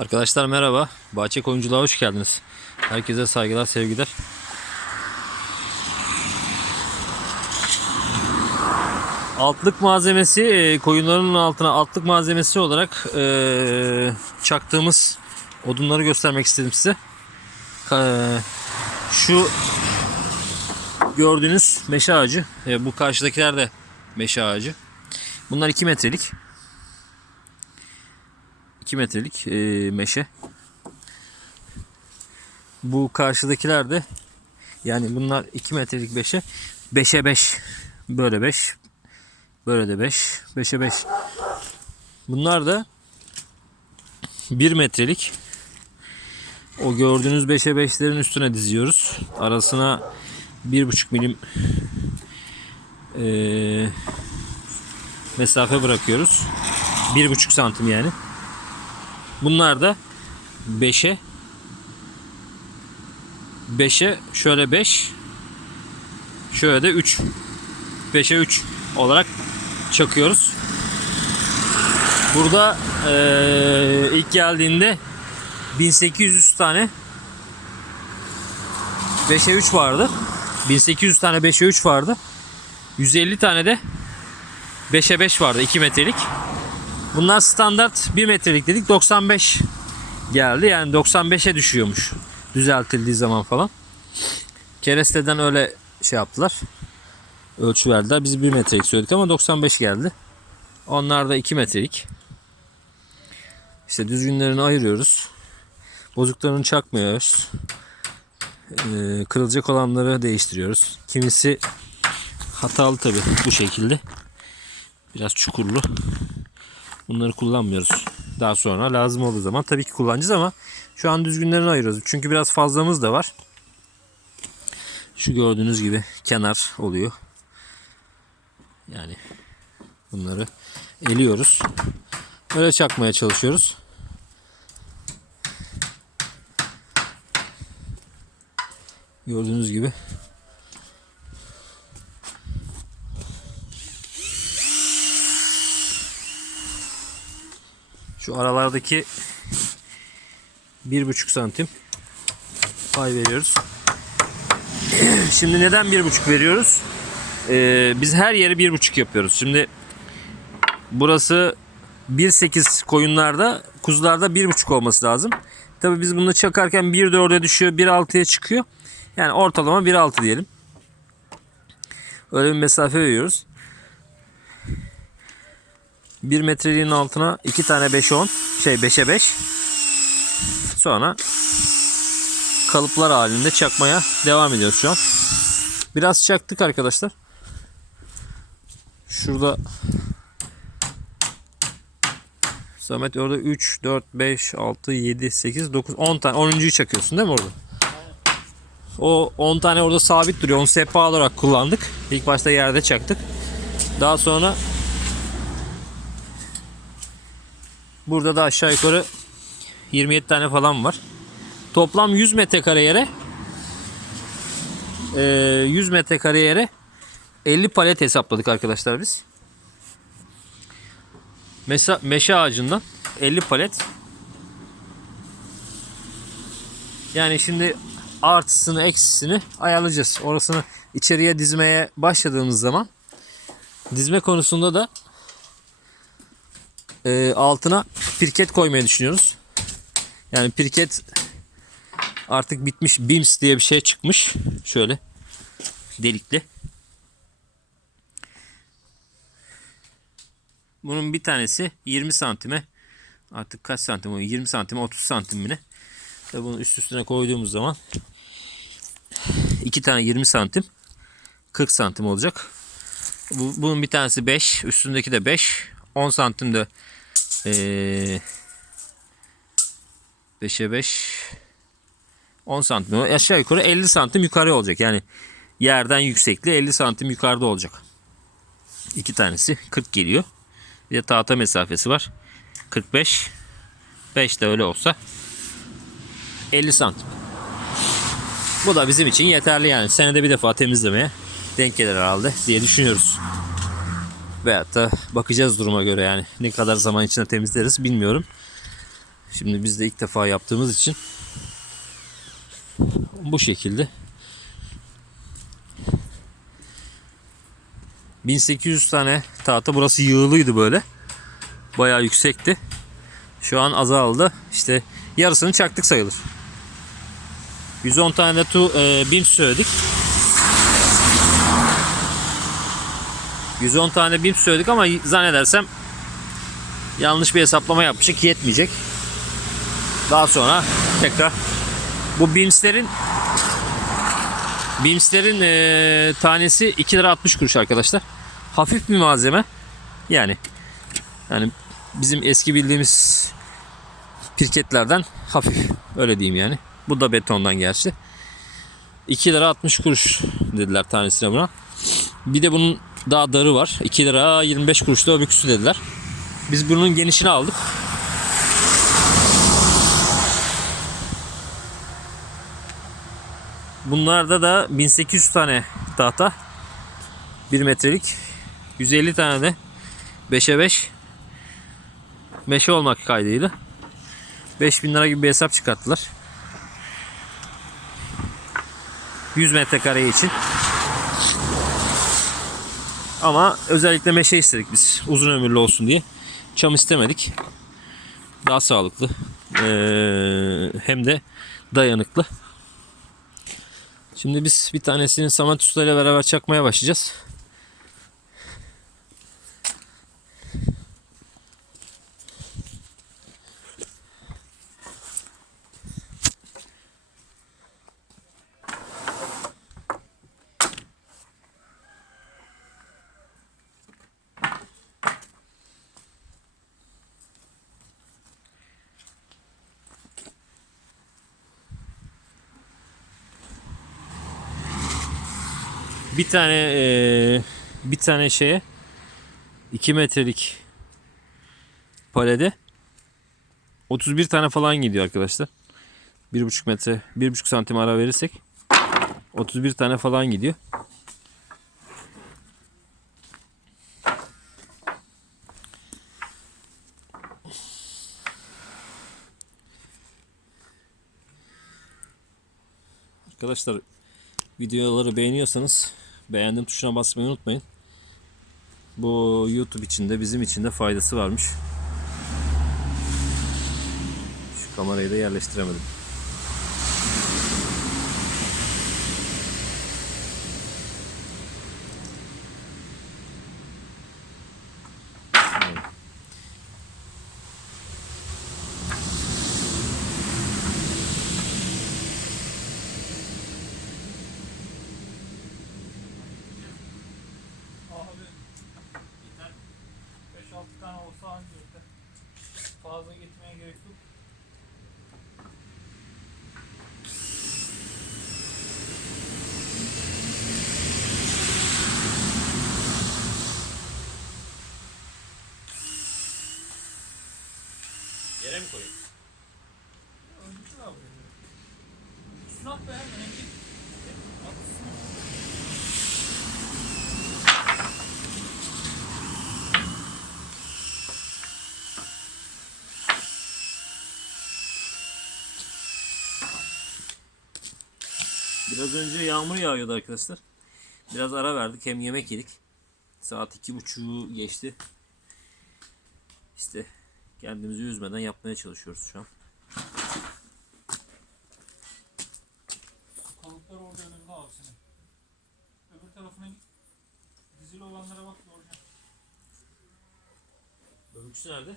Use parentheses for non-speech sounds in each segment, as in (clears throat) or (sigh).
Arkadaşlar merhaba. Bahçe Koyunculuğa hoş geldiniz. Herkese saygılar, sevgiler. Altlık malzemesi e, koyunların altına altlık malzemesi olarak e, çaktığımız odunları göstermek istedim size. Ka- Şu gördüğünüz meşe ağacı, e, bu karşıdakiler de meşe ağacı. Bunlar 2 metrelik. 2 metrelik e, meşe. Bu karşıdakiler de yani bunlar 2 metrelik meşe. 5'e 5. Böyle 5. Böyle de 5. 5'e 5. Bunlar da 1 metrelik. O gördüğünüz 5'e 5'lerin üstüne diziyoruz. Arasına 1,5 milim e, mesafe bırakıyoruz. 1,5 santim yani. Bunlar da 5'e 5'e şöyle 5 şöyle de 3 5'e 3 olarak çakıyoruz. Burada eee, ilk geldiğinde 1800 tane 5'e 3 vardı. 1800 tane 5'e 3 vardı. 150 tane de 5'e 5 vardı 2 metrelik. Bunlar standart 1 metrelik dedik 95 geldi. Yani 95'e düşüyormuş düzeltildiği zaman falan. Keresteden öyle şey yaptılar. Ölçü verdiler. Biz 1 metrelik söyledik ama 95 geldi. Onlar da 2 metrelik. İşte düzgünlerini ayırıyoruz. Bozuklarını çakmıyoruz. Ee, kırılacak olanları değiştiriyoruz. Kimisi hatalı tabi bu şekilde. Biraz çukurlu. Bunları kullanmıyoruz. Daha sonra lazım olduğu zaman tabii ki kullanacağız ama şu an düzgünlerini ayırıyoruz. Çünkü biraz fazlamız da var. Şu gördüğünüz gibi kenar oluyor. Yani bunları eliyoruz. Öyle çakmaya çalışıyoruz. Gördüğünüz gibi Şu aralardaki bir buçuk santim pay veriyoruz. (clears throat) Şimdi neden bir buçuk veriyoruz? Ee, biz her yeri bir buçuk yapıyoruz. Şimdi burası 1.8 koyunlarda, kuzularda bir buçuk olması lazım. Tabi biz bunu çakarken 1.4'e düşüyor, 1.6'ya çıkıyor. Yani ortalama 1.6 diyelim. Öyle bir mesafe veriyoruz. 1 metreliğin altına 2 tane 5'e 10 şey 5'e 5 sonra kalıplar halinde çakmaya devam ediyoruz şu an. Biraz çaktık arkadaşlar. Şurada Samet orada 3, 4, 5, 6, 7, 8, 9, 10 tane 10.yu çakıyorsun değil mi orada? O 10 tane orada sabit duruyor. Onu sehpa olarak kullandık. İlk başta yerde çaktık. Daha sonra Burada da aşağı yukarı 27 tane falan var. Toplam 100 metrekare yere e, 100 metrekare yere 50 palet hesapladık arkadaşlar biz. Mesa, meşe ağacından 50 palet. Yani şimdi artısını eksisini ayarlayacağız. Orasını içeriye dizmeye başladığımız zaman dizme konusunda da e, altına pirket koymayı düşünüyoruz. Yani pirket artık bitmiş. Bims diye bir şey çıkmış. Şöyle delikli. Bunun bir tanesi 20 santime artık kaç santim o 20 santime 30 santim mi? Ve bunu üst üstüne koyduğumuz zaman iki tane 20 santim 40 santim olacak. Bu, bunun bir tanesi 5 üstündeki de 5 10 santim de ee, 5'e 5 10 santim. Aşağı yukarı 50 santim yukarı olacak. Yani yerden yüksekliği 50 santim yukarıda olacak. İki tanesi 40 geliyor. Bir de tahta mesafesi var. 45 5 de öyle olsa 50 santim. Bu da bizim için yeterli yani. Senede bir defa temizlemeye denk gelir herhalde diye düşünüyoruz Veyahut da bakacağız duruma göre yani. Ne kadar zaman içinde temizleriz bilmiyorum. Şimdi biz de ilk defa yaptığımız için bu şekilde 1800 tane tahta burası yığılıydı böyle. Bayağı yüksekti. Şu an azaldı. İşte yarısını çaktık sayılır. 110 tane de tu, e, BIM söyledik. 110 tane BIM söyledik ama zannedersem yanlış bir hesaplama yapmışık yetmeyecek. Daha sonra tekrar bu BIMS'lerin BIMS'lerin e, tanesi 2 lira 60 kuruş arkadaşlar. Hafif bir malzeme. Yani yani bizim eski bildiğimiz pirketlerden hafif. Öyle diyeyim yani. Bu da betondan gerçi. 2 lira 60 kuruş dediler tanesine buna. Bir de bunun daha darı var. 2 lira 25 kuruş da öbürküsü dediler. Biz bunun genişini aldık. Bunlarda da 1800 tane tahta 1 metrelik 150 tane de 5'e 5 meşe olmak kaydıyla 5000 lira gibi bir hesap çıkarttılar. 100 metrekare için. Ama özellikle meşe istedik biz. Uzun ömürlü olsun diye. Çam istemedik. Daha sağlıklı. Ee, hem de dayanıklı. Şimdi biz bir tanesini Samet Usta beraber çakmaya başlayacağız. Bir tane eee, bir tane şeye 2 metrelik palede 31 tane falan gidiyor arkadaşlar. 1,5 metre, 1,5 santim ara verirsek 31 tane falan gidiyor. Arkadaşlar videoları beğeniyorsanız beğendim tuşuna basmayı unutmayın. Bu YouTube için de bizim için de faydası varmış. Şu kamerayı da yerleştiremedim. At üstüne. Biraz önce yağmur yağıyordu arkadaşlar. Biraz ara verdik hem yemek yedik. Saat iki buçuğu geçti. İşte kendimizi üzmeden yapmaya çalışıyoruz şu an. Kalıplar orada önünde abi senin. Öbür tarafına git. Dizili olanlara bak göreceksin. Bölüksü nerede?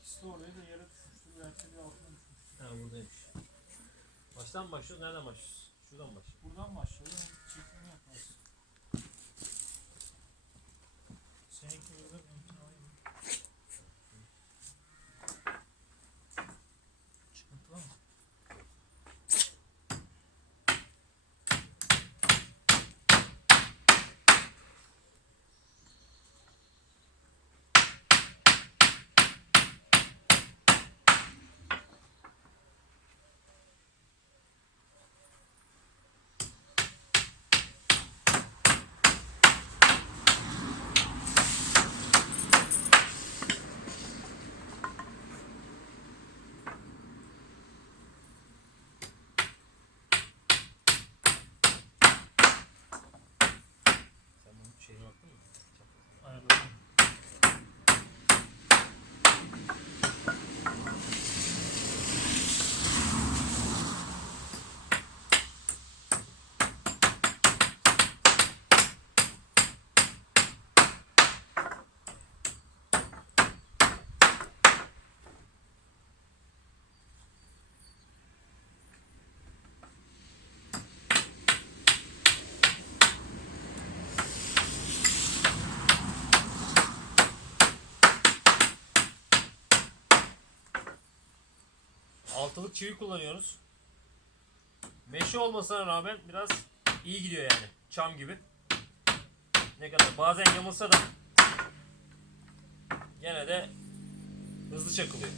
İkisi de oraya da yere düşmüştü. Gerçi bir altına düşmüştü. Ha buradaymış. Baştan mı başlıyoruz? Nereden başlıyoruz? Şuradan mı başlıyoruz? Buradan başlayalım. Çivi kullanıyoruz. Meşe olmasına rağmen biraz iyi gidiyor yani. Çam gibi. Ne kadar bazen yamulsa da gene de hızlı çakılıyor.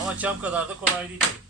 Ama çam kadar da kolay değil tabii.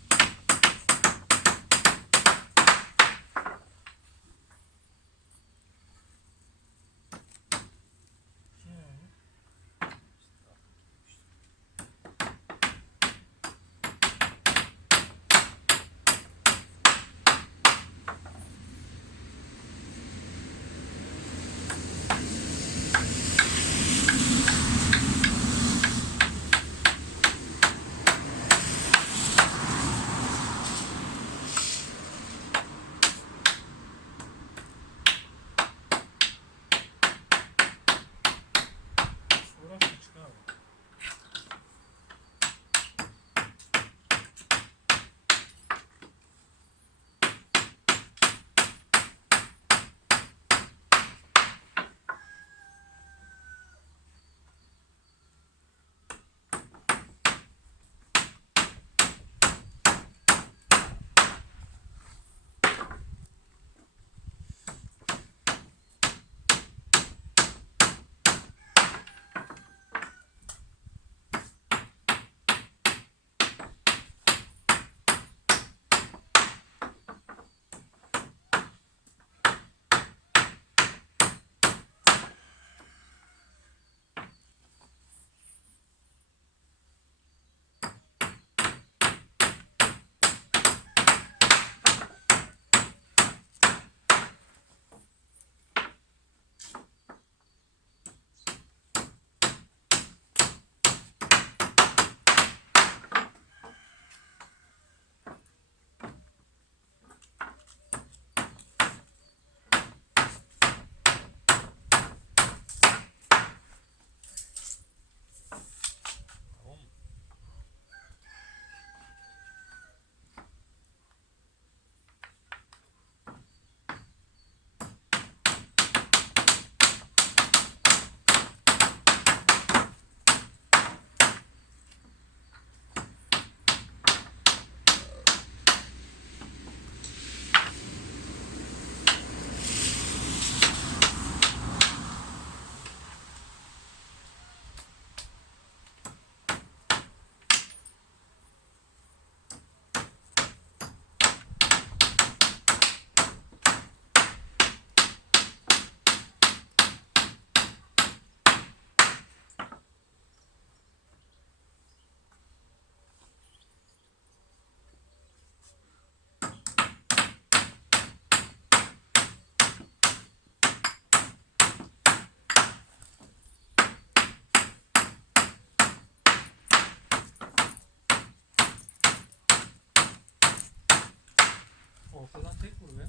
Ortadan tek vur be.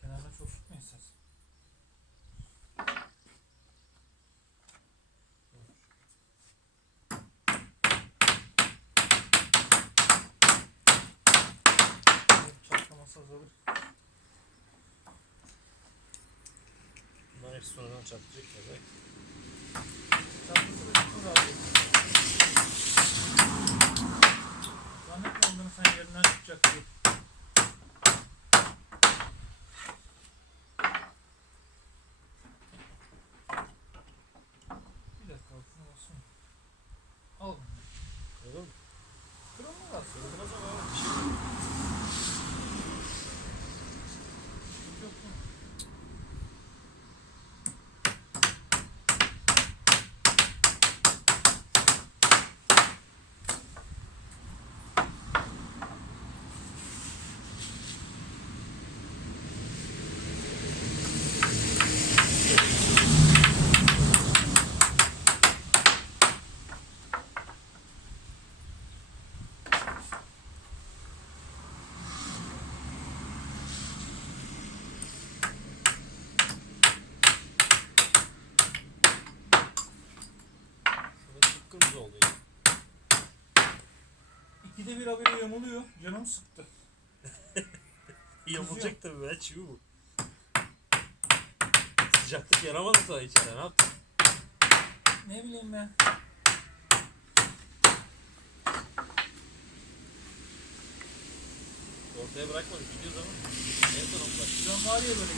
Kenarına çok tutma esas. Çatlaması azalır. Bunlar hepsi sonradan çatlayacak tabii. Çatlası da çıkmaz abi. Zannetme onların sen yerinden çıkacak diye. bir haberi yamuluyor. Canım sıktı. (laughs) Yamulacak tabii ben çivi bu. Sıcaklık yaramadı sana içeride ne yaptın? Ne bileyim ben. Ortaya bırakmadık gidiyoruz ama. En son oklar. Şu var ya böyle.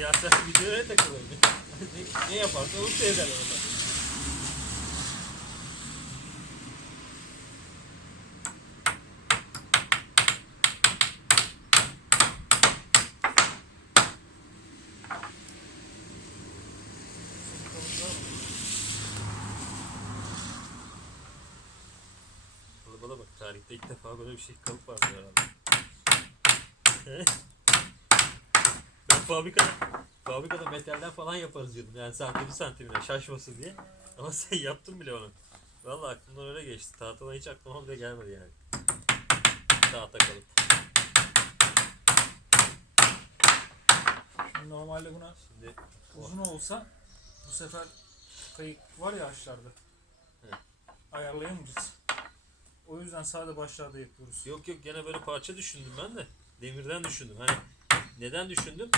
ya sen videoya takılır. (laughs) ne, ne yaparsa onu seyreder onlar. Bir şey kalıp vardı herhalde. ben fabrikada, fabrikada metalden falan yaparız diyordum. Yani santim santimine şaşmasın diye. Ama (laughs) sen yaptın bile onu. Vallahi aklımdan öyle geçti. Tahtana hiç aklıma bile gelmedi yani. Tahta kalıp. Şimdi normalde buna Şimdi uzun olsa bu sefer kayık var ya. Evet. Ayarlayamayacağız. O yüzden sade başlarda yapıyoruz. Yok yok gene böyle parça düşündüm ben de. Demirden düşündüm. Hani neden düşündüm?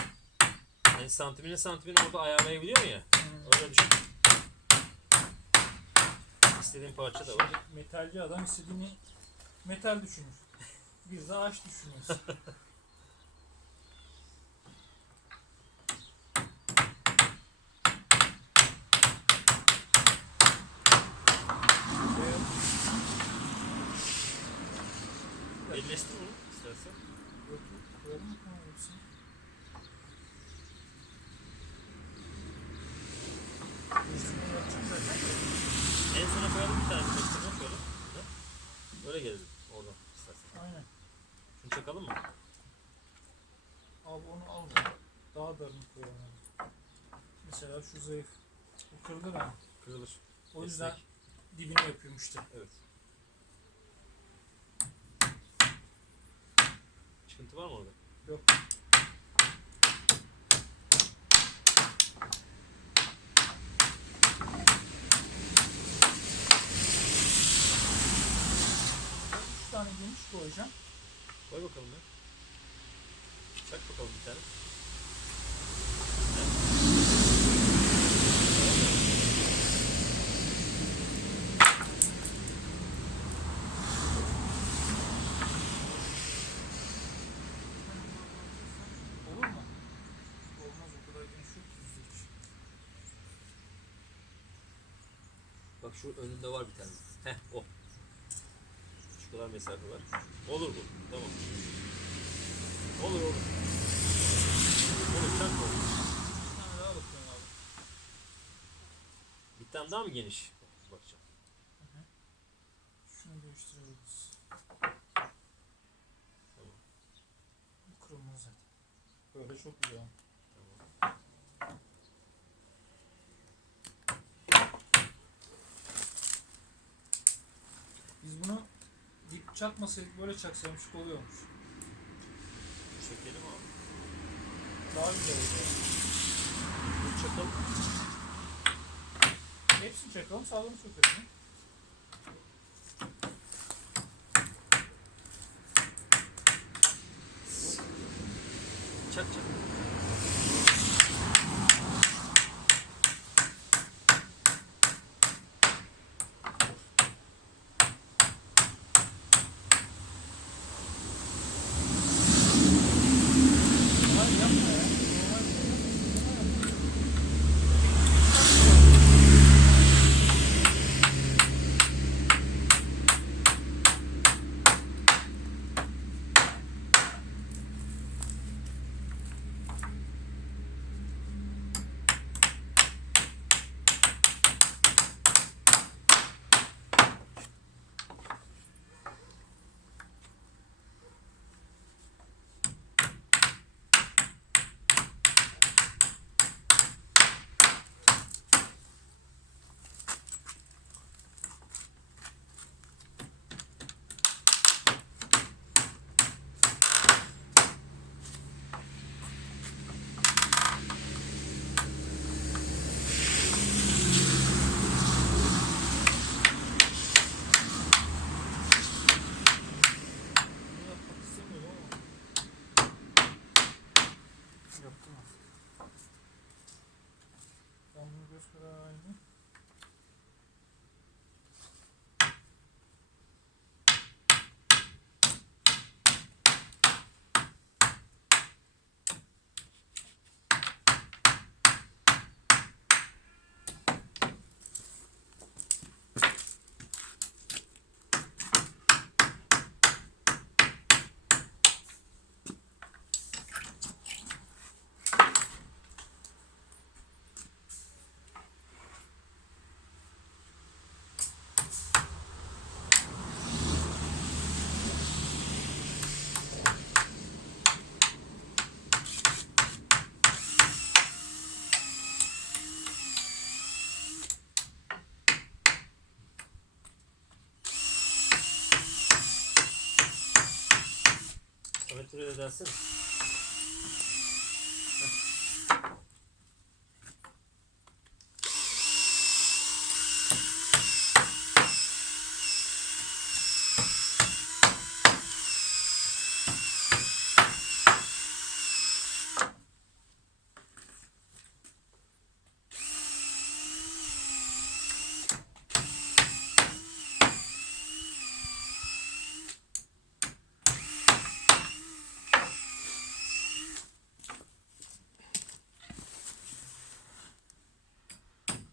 Hani santimine santimine orada ayarlayabiliyor ya. Öyle düşündüm. İstediğim parça da var. Metalci adam istediğini metal düşünür. Biz de ağaç düşünüyoruz. (laughs) Evet. Birleştir mi istersen? Yok, yok, koyalım mı? Tamam, hepsini. Üstüne yapacağım zaten. En sona koyalım bir tane birleştirme şöyle. Böyle gelelim oradan istersen. Aynen. Şunu çakalım mı? Abi onu al. Daha darını koyalım. Mesela şu zayıf. Bu kırılır ha. Kırılır. O yüzden Esnek. dibine yapıyorum işte. Evet. Çıkıntı var mı orada? Yok. Ben Üç tane geniş koyacağım. Koy bakalım ya. Çak bakalım bir tane. Bak şu önünde var bir tane. Heh o. Şu kadar mesafe var. Olur bu. Tamam. Olur olur. Olur çak olur. Bir tane daha bakıyorum abi. Bir tane daha mı geniş? Bakacağım. Şunu değiştirebiliriz. Bu kırılmaz zaten. Böyle çok güzel. Biz bunu dip çakmasaydık böyle çaksaymıştık oluyormuş. Çekelim abi. Daha güzel oluyor. Çakalım. Hepsini çakalım sağlamı sökelim. Edersin.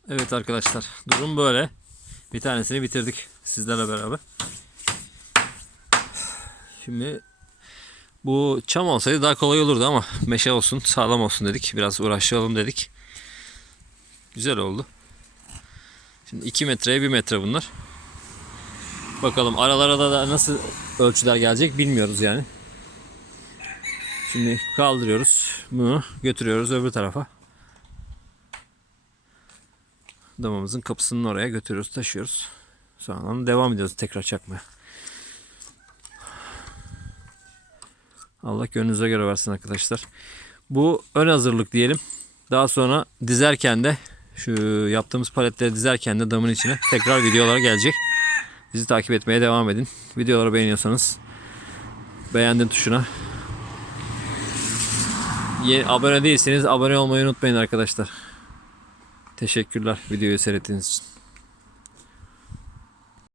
Evet arkadaşlar durum böyle. Bir tanesini bitirdik sizlerle beraber. Şimdi bu çam olsaydı daha kolay olurdu ama meşe olsun sağlam olsun dedik. Biraz uğraşalım dedik. Güzel oldu. Şimdi 2 metreye 1 metre bunlar. Bakalım aralara da nasıl ölçüler gelecek bilmiyoruz yani. Şimdi kaldırıyoruz. Bunu götürüyoruz öbür tarafa. Damamızın kapısının oraya götürüyoruz, taşıyoruz. Sonra devam ediyoruz tekrar çakmaya. Allah gönlünüze göre versin arkadaşlar. Bu ön hazırlık diyelim. Daha sonra dizerken de şu yaptığımız paletleri dizerken de damın içine tekrar videolar gelecek. Bizi takip etmeye devam edin. Videoları beğeniyorsanız beğendin tuşuna. Yeni, abone değilseniz abone olmayı unutmayın arkadaşlar. Teşekkürler videoyu seyrettiğiniz için.